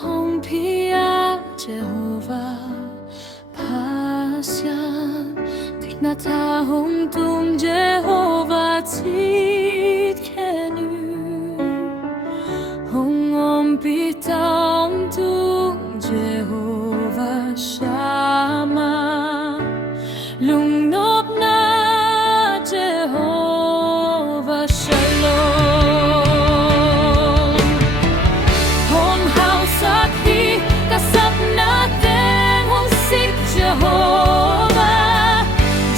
hong pia Jehovah Pasian Thích na tha hong tung Jehovah Tid kenu Hong om pi taong tung Jehovah Shammah Lung nop na Jehovah Shalom Hong hao sắc hi kasap natin hong sik Jehovah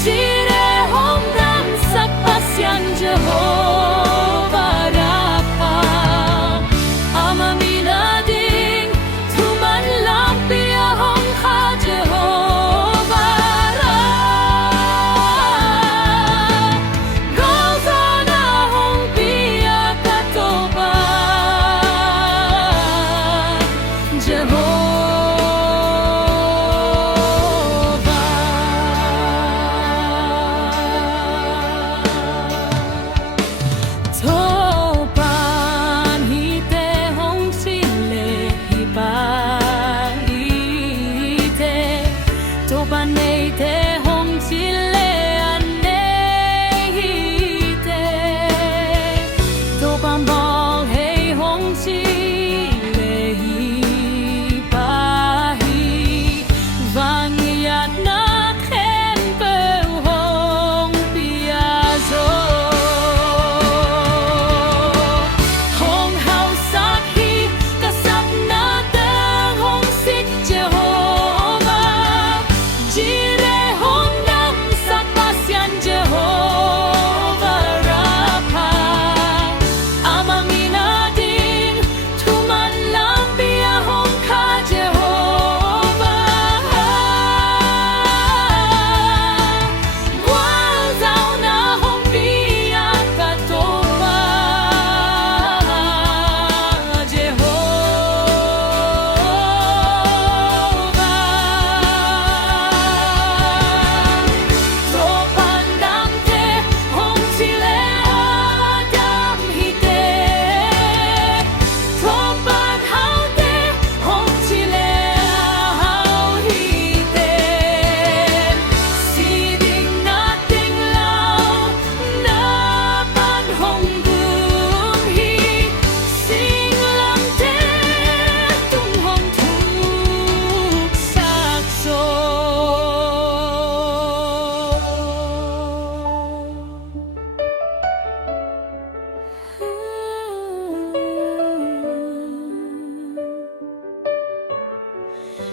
Jire hong nam sak pasyan Jehovah Rapha Amamina ding tuman lang pia hong ka Jehovah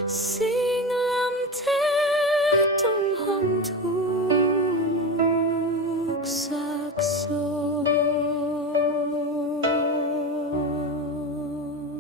Sing lam te tung hong thuk sa